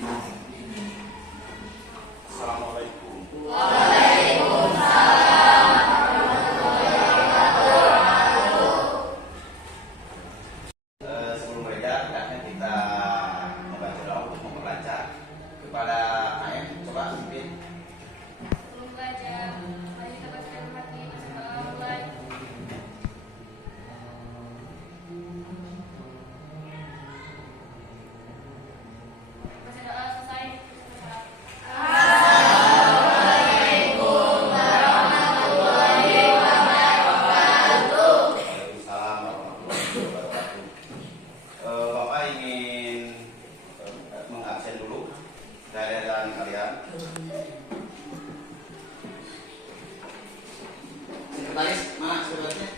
Assalamualaikum. Sebelum beredar, hendaknya kita membaca doa untuk memperlancar. Kepada ayat, coba pimpin. Membaca, mari kita baca dalam hati, berdoa mulai. Baca doa selesai. Waalaikumsalam warahmatullahi wabarakatuh. Bapak ingin mengabsen dulu kehadiran kalian. Sekretaris, mana sekretarisnya?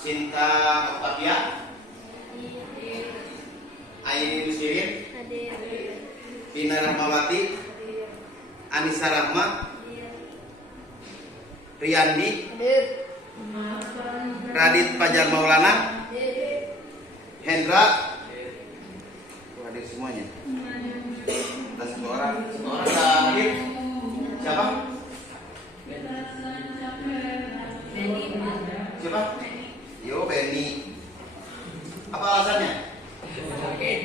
Sinta Octavia, Aini Nusirin, Vina Rahmawati, Anissa Rahma, Riyandi, Radit Fajar Maulana, Hendra, hadir semuanya. Ada satu orang hadir. Siapa? Siapa? Yo, Benny. Apa alasannya? Sakit.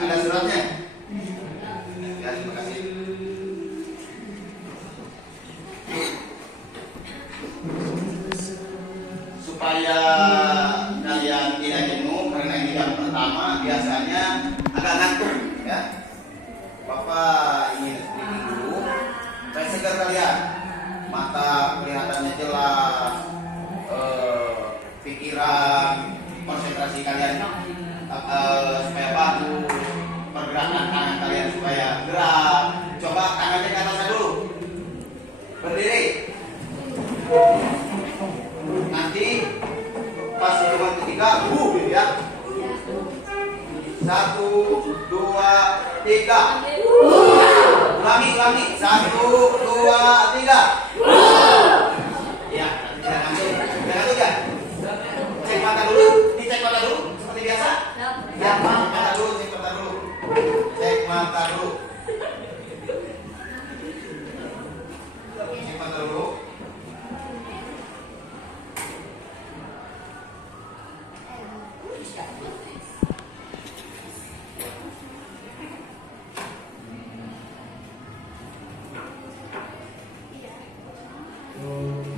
Ada suratnya? Ya, terima kasih. Supaya kalian tidak jenuh, karena ini yang pertama biasanya agak ngantuk, ya. Bapak ingin speaking dulu, supaya segar kalian, mata kelihatannya jelas, pikiran, konsentrasi kalian supaya bagus, pergerakan tangan kalian supaya gerak. Coba tangannya ke atas dulu, berdiri. Nanti pas hitungan ketiga, ya. 1, 2, 3. Ulangi. 1, 2, 3. Ya, tidak ngantuk ya. Cek mata dulu, dicek mata dulu seperti biasa. Ya, cek mata dulu. Cek mata dulu.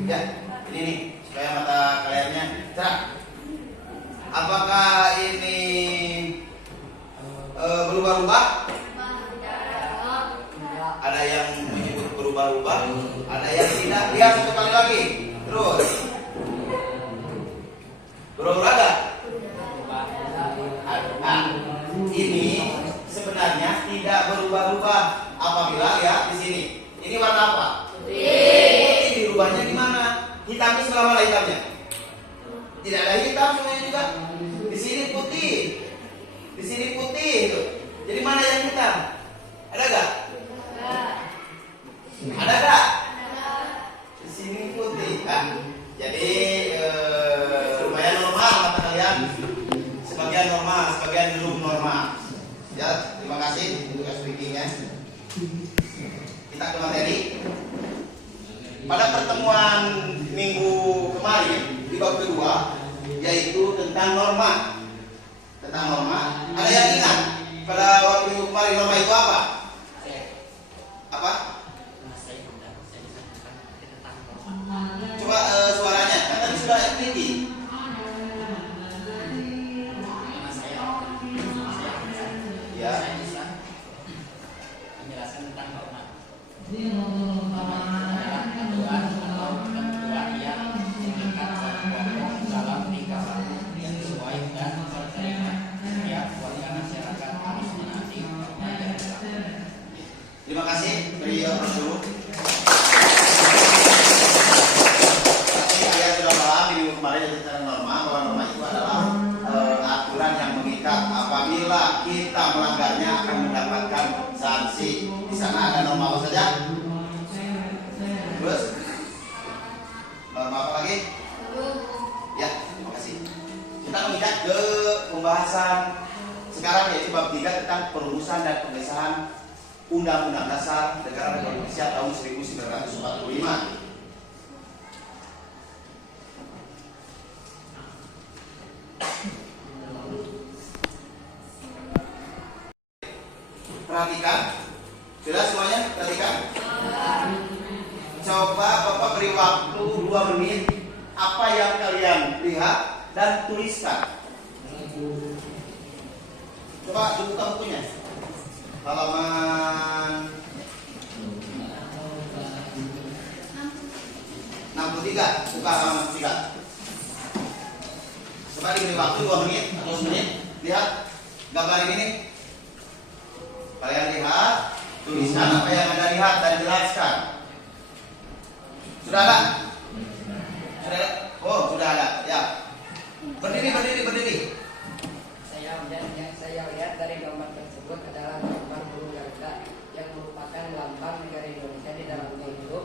Ya, ini nih, supaya mata kaliannya cerah. Apakah ini berubah-ubah? Ada yang menyebut berubah-ubah, ada yang tidak. Lihat satu kali lagi, terus. Berubah gak? Nah, ini sebenarnya tidak berubah-ubah apabila ya di sini. Ini warna apa? Dirubahnya gimana? Hitamnya sebelah mana hitamnya? Tidak ada hitam semuanya juga. Di sini putih. Di sini putih itu. Jadi mana yang hitam? Ada gak? Ada gak? Di sini putih kan? Jadi lumayan normal mata kalian. Sebagian normal, sebagian belum normal. Ya, terima kasih untuk speakingnya. Kita ke materi. Pada pertemuan minggu kemarin di bab kedua, yaitu tentang norma. Tentang norma. Ada yang ingat pada waktu minggu kemarin norma itu apa? Apa? Coba suaranya. Kan tadi sudah tinggi. Ya. Menjelaskan tentang norma. Terima kasih, beliau dulu. Saya sudah paham minggu kemarin tentang norma, bahwa norma itu adalah aturan yang mengikat. Apabila kita melanggarnya akan mendapatkan sanksi. Di sana ada norma apa saja? Terus norma apa lagi? Ya, terima kasih. Kita menginjak ke pembahasan sekarang yaitu bab 3 tentang perumusan dan pengesahan Undang-Undang Dasar Negara Republik Indonesia tahun 1945. Perhatikan, sudah semuanya perhatikan. Coba Bapak beri waktu 2 menit. Apa yang kalian lihat dan tuliskan. Coba dibuka bukunya. Halaman 63. Buka halaman 3. Coba diberi waktu 2 menit atau 1 menit. Lihat gambar ini. Kalian lihat, tuliskan apa yang Anda lihat dan jelaskan. Sudah ada? Sudah ada? Oh, sudah ada. Ya. Berdiri. Yang saya lihat dari gambar tersebut adalah gambar burung Garuda yang merupakan lambang negara Indonesia di dalamnya hidup.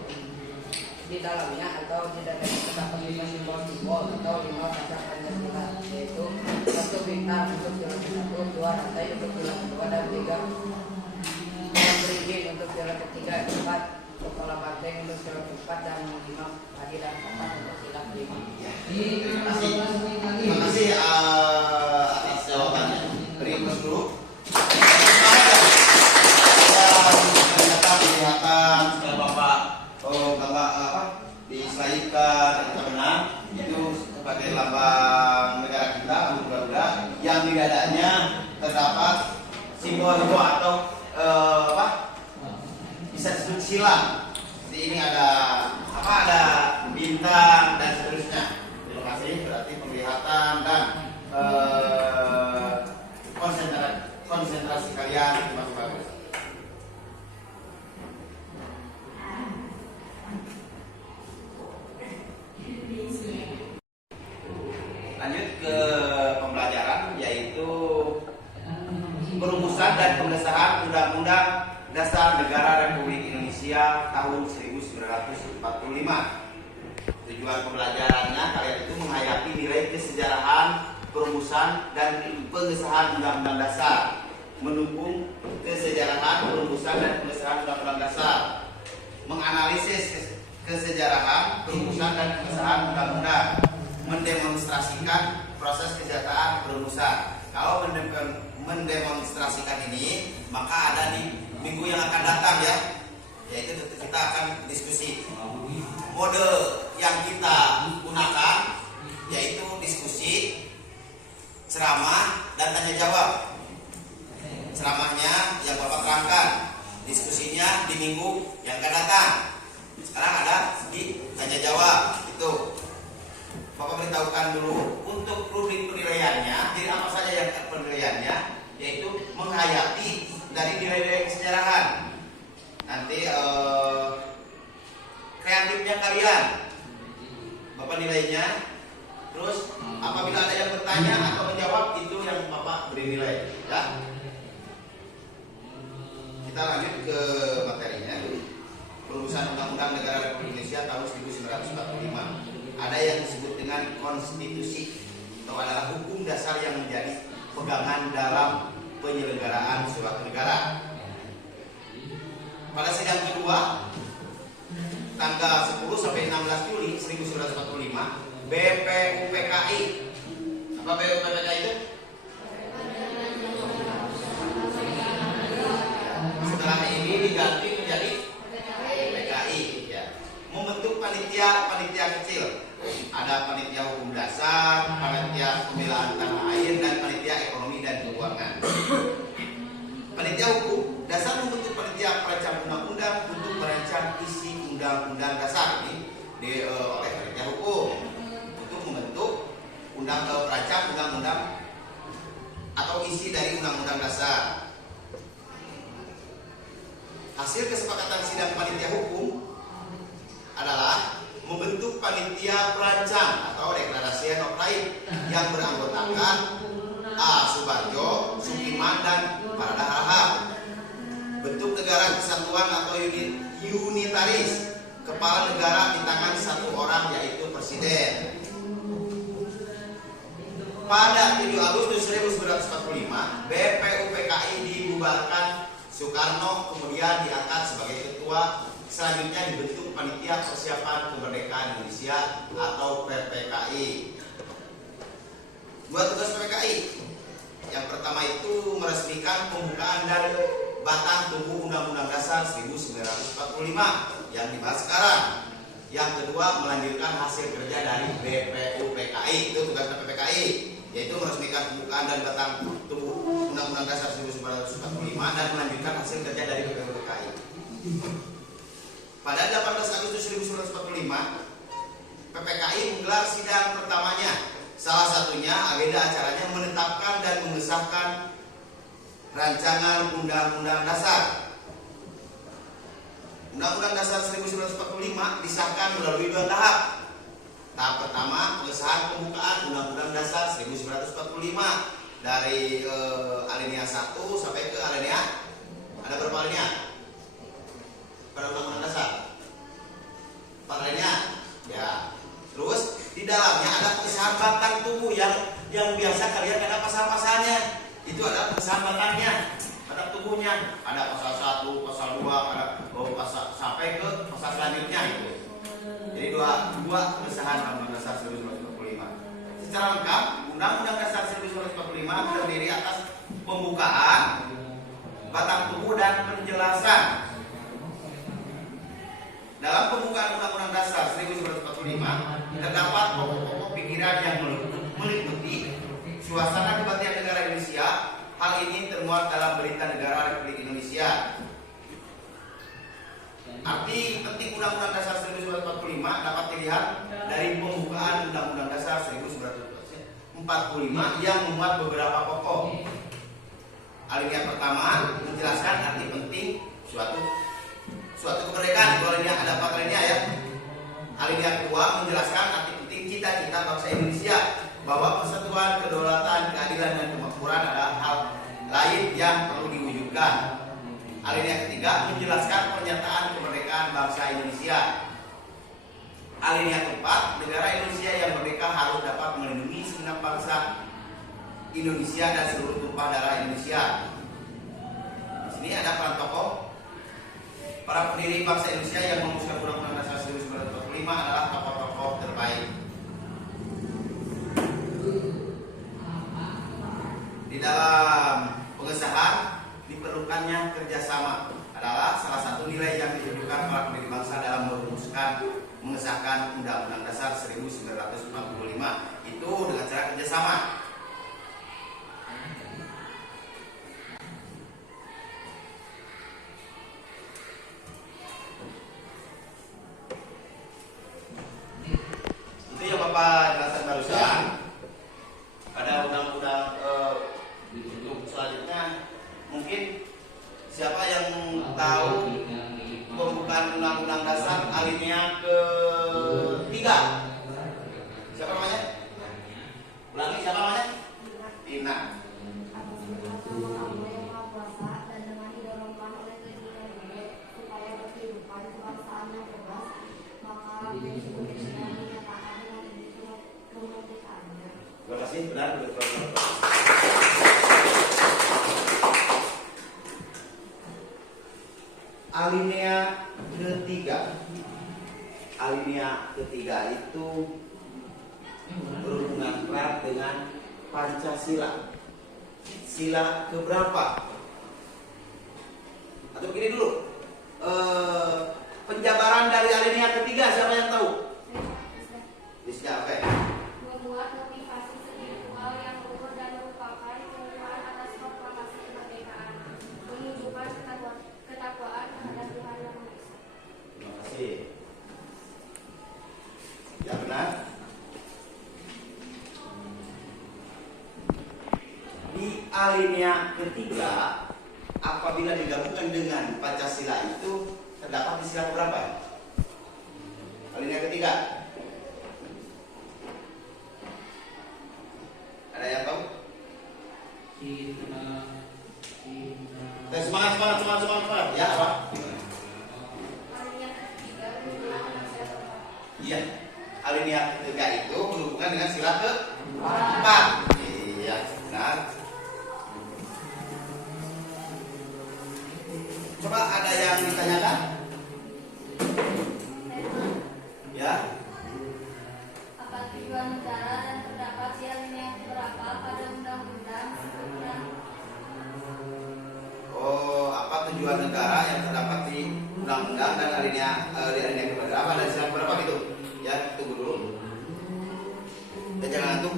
Di dalamnya atau di dalamnya terdapat 5 simbol atau 5 dasar Pancasila, yaitu 1 bintang untuk pilar ke-1, 2 rantai untuk pilar ke-2, dan 3 beringin untuk pilar ke-3, 4 kepala banteng untuk pilar ke-4, dan 5 padi dan kapas untuk pilar ke-5. Terima kasih atas jawabannya. Beri plus dulu. Kelihatan setelah Bapak gambar apa diselaykan dan kita menang itu sebagai lambang negara kita Garuda yang di dadanya terdapat simbol-simbol atau apa bisa disebut silang. Di ini ada apa, ada bintang dan seterusnya. Terima kasih, berarti penglihatan dan konsentrasi kalian masih bagus. Lanjut ke pembelajaran yaitu perumusan dan pengesahan Undang-Undang Dasar Negara Republik Indonesia tahun 1945. Tujuan pembelajarannya kalian itu menghayati nilai kesejarahan perumusan dan pengesahan Undang-Undang Dasar, mendukung kesejarahan perumusan dan pengesahan Undang-Undang Dasar, menganalisis kesejarahan perumusan dan pengesahan undang-undang, mendemonstrasikan proses kesejahteraan perumusan. Kalau mendemonstrasikan ini, maka ada di minggu yang akan datang ya, yaitu kita akan diskusi. Mode yang kita gunakan yaitu diskusi, ceramah, dan tanya jawab. Ceramahnya yang Bapak terangkan, diskusinya di minggu yang akan datang. Sekarang ada di tanya jawab itu. Bapak beritahukan dulu untuk rubrik penilaiannya, jadi apa saja yang penilaiannya, yaitu menghayati dari nilai-nilai kesejarahan. Nanti kreatifnya kalian, Bapak nilainya. Terus apabila ada yang bertanya atau menjawab, itu yang Bapak beri nilai. Ya. Kita lanjut ke materinya. Perumusan Undang-Undang Negara Republik Indonesia tahun 1945. Ada yang disebut dengan konstitusi atau adalah hukum dasar yang menjadi pegangan dalam penyelenggaraan suatu negara. Pada sidang kedua tanggal 10 sampai 16 Juli 1945, BPUPKI. Apa BPUPKI itu? Setelah ini diganti menjadi PKI ya. Membentuk panitia kecil. Ada panitia hukum dasar, panitia pembelaan tanah air, dan panitia ekonomi dan keuangan. Panitia hukum dasar membentuk panitia perancang undang-undang untuk merancang isi undang-undang dasar ini oleh panitia hukum untuk membentuk perancang undang-undang atau isi dari undang-undang dasar. Hasil kesepakatan sidang panitia hukum adalah membentuk panitia perancang atau deklarasi notarik yang beranggotakan A. Subarjo, Sukiman, dan Parada Harahap. Bentuk negara kesatuan atau unitaris. Kepala negara di tangan satu orang yaitu presiden. pada 7 Agustus 1945 BPUPKI dibubarkan. Soekarno kemudian diangkat sebagai ketua. Selanjutnya dibentuk Panitia Persiapan Kemerdekaan Indonesia atau PPKI. Dua tugas PPKI. Yang pertama itu meresmikan pembukaan dan batang tubuh Undang-Undang Dasar 1945 yang dibahas sekarang. Yang kedua melanjutkan hasil kerja dari BPUPKI. Itu tugas PPKI, yaitu meresmikan pembukaan dan batang tubuh Undang-Undang Dasar 1945 dan melanjutkan hasil kerja dari BPUPKI. Pada 18 Agustus 1945, PPKI menggelar sidang pertamanya. Salah satunya agenda acaranya menetapkan dan mengesahkan rancangan Undang-Undang Dasar. Undang-Undang Dasar 1945 disahkan melalui 2 tahap. Tahap pertama, pengesahan pembukaan Undang-Undang Dasar 1945 dari alinea 1 sampai ke alinea, ada berapa alinea? Pada Undang-Undang Dasar 4 alinea. Ya. Terus di dalamnya ada pengesahan batang tubuh yang biasa kalian ada pasal-pasalnya. Itu ada pengesahan batangnya, batang tubuhnya. Ada pasal 1, pasal 2, ada pasal sampai ke pasal selanjutnya itu. Jadi dua pengesahan Undang-Undang Dasar 1945. Secara lengkap, Undang-Undang Dasar 1945 terdiri atas pembukaan, batang tubuh dan penjelasan. Dalam pembukaan Undang-Undang Dasar 1945 terdapat pokok-pokok pikiran yang meliputi suasana kebatinan negara Indonesia. Hal ini termuat dalam Berita Negara Republik Indonesia. Arti penting Undang-Undang Dasar 1945 dapat dilihat dari pembukaan Undang-Undang Dasar 1945 yang memuat beberapa pokok. Alinea pertama menjelaskan arti penting suatu kemerdekaan. Alinea ada apa alinea ya? Alinea kedua menjelaskan arti penting cita-cita bangsa Indonesia bahwa persatuan, kedaulatan, keadilan dan kemakmuran adalah hal lain yang perlu diwujudkan. Alinea ketiga menjelaskan pernyataan kemerdekaan bangsa Indonesia. Alinea keempat, negara Indonesia yang merdeka harus dapat melindungi segenap bangsa Indonesia dan seluruh tumpah darah Indonesia. Di sini ada peran tokoh para pendiri bangsa Indonesia yang merumuskan Undang-Undang Dasar 1945 adalah tokoh-tokoh terbaik. Di dalam pengesahan diperlukannya kerjasama adalah salah satu nilai yang ditunjukkan para pendiri bangsa dalam mengesahkan Undang-Undang Dasar 1945 itu dengan cara kerjasama. Itu yang Bapak jelaskan barusan. Pada undang-undang untuk selanjutnya mungkin siapa yang tahu pembukaan Undang-Undang Dasar alinea ke-3? Siapa namanya? Ulangi, siapa namanya? Tina. Terima kasih, benar. Alinea ketiga itu berhubungan erat dengan Pancasila. Sila keberapa? Atau begini dulu, penjabaran dari alinea ketiga siapa yang tahu? Bisa, oke. Membuat motivasi spiritual yang luhur dan merupakan pengumuman atas proklamasi kemerdekaan, menunjukkan ketakwaan terhadap Tuhan Yang Maha Esa. Terima kasih. Ya benar. Di alinea ketiga, apabila digabungkan dengan Pancasila itu terdapat di sila berapa? Alinea ketiga. Ada yang tahu? Semangat. Ya, apa? Alinea ketiga berhubungan dengan sila keempat. Iya. Alinea ketiga itu berhubungan dengan sila keempat. benar. Coba ada yang ditanyakan? Ya. Apa tujuan negara dan terdapat di alinea berapa pada undang-undang Oh, apa tujuan negara yang terdapat di undang-undang dan alinea berapa dan sila berapa gitu? Ya, tunggu dulu. Dan jangan ngantuk.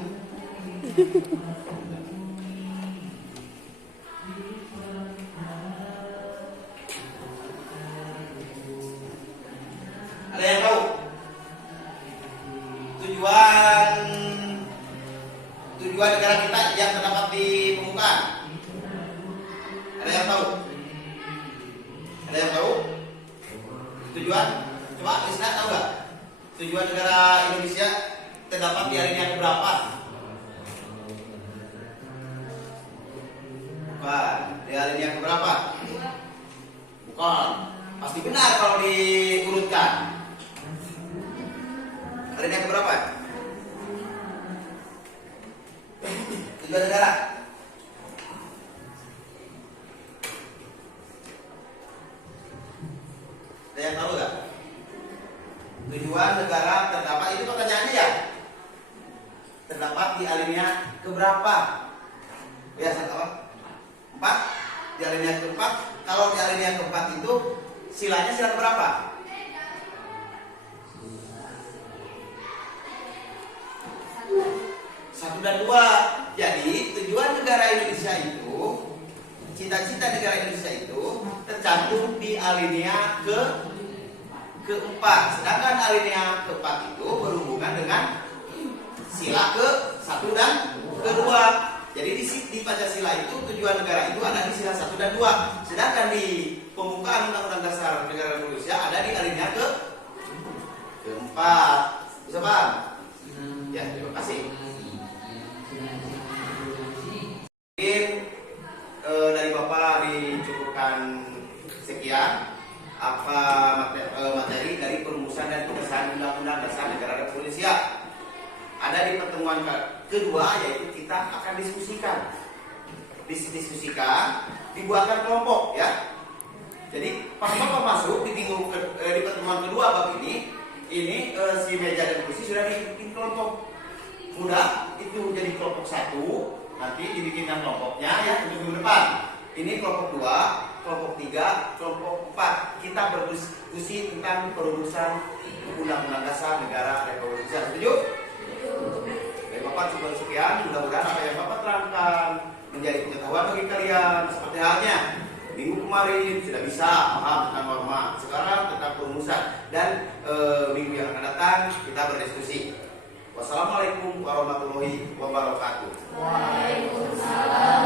Ada yang tahu? Tujuan negara kita yang terdapat di permukaan. Ada yang tahu? Ada yang tahu? Tujuan? Coba Isna tahu nggak? Tujuan negara Indonesia terdapat di alinea berapa? Bukan. Di alinea berapa? Bukan. Pasti benar kalau diurutkan. Alinea berapa? Tujuan negara. Ada yang tahu nggak? Tujuan negara terdapat, itu pertanyaannya ya? Terdapat di alinea keberapa? Ya, saya tahu. 4. Di alinea keempat. Kalau di alinea keempat itu silanya sila keberapa? Satu dan 2. Jadi tujuan negara Indonesia itu, cita-cita negara Indonesia itu tercantum di alinea keempat. Sedangkan alinea keempat itu berhubungan dengan sila ke-1 dan ke-2. Jadi di Pancasila itu tujuan negara itu ada di sila 1 dan 2. Sedangkan di pembukaan Undang-Undang Dasar Negara Indonesia ada di alinea keempat. Bisa paham? Ya, terima kasih. Mungkin dari Bapak dicukupkan sekian apa materi dari perumusan dan pengesahan Undang-Undang Dasar Negara Republik Indonesia. Ada di pertemuan kedua, yaitu kita akan diskusikan, dibuatkan kelompok ya. Jadi pas Bapak masuk di pertemuan kedua bab ini si meja dan kursi sudah dibikin kelompok. Mudah itu jadi kelompok 1, nanti dibikinkan kelompoknya ya untuk minggu depan. Ini kelompok 2, kelompok 3, kelompok 4. Kita berdiskusi tentang perumusan Undang-Undang Dasar Negara Republik Indonesia. Setuju? Dari Bapak cukup sekian. Mudah-mudahan apa yang Bapak terangkan menjadi pengetahuan bagi kalian. Seperti halnya minggu kemarin sudah bisa paham tentang norma. Sekarang tentang perumusan. Dan minggu yang akan datang kita berdiskusi. Wassalamualaikum warahmatullahi wabarakatuh. Waalaikumsalam.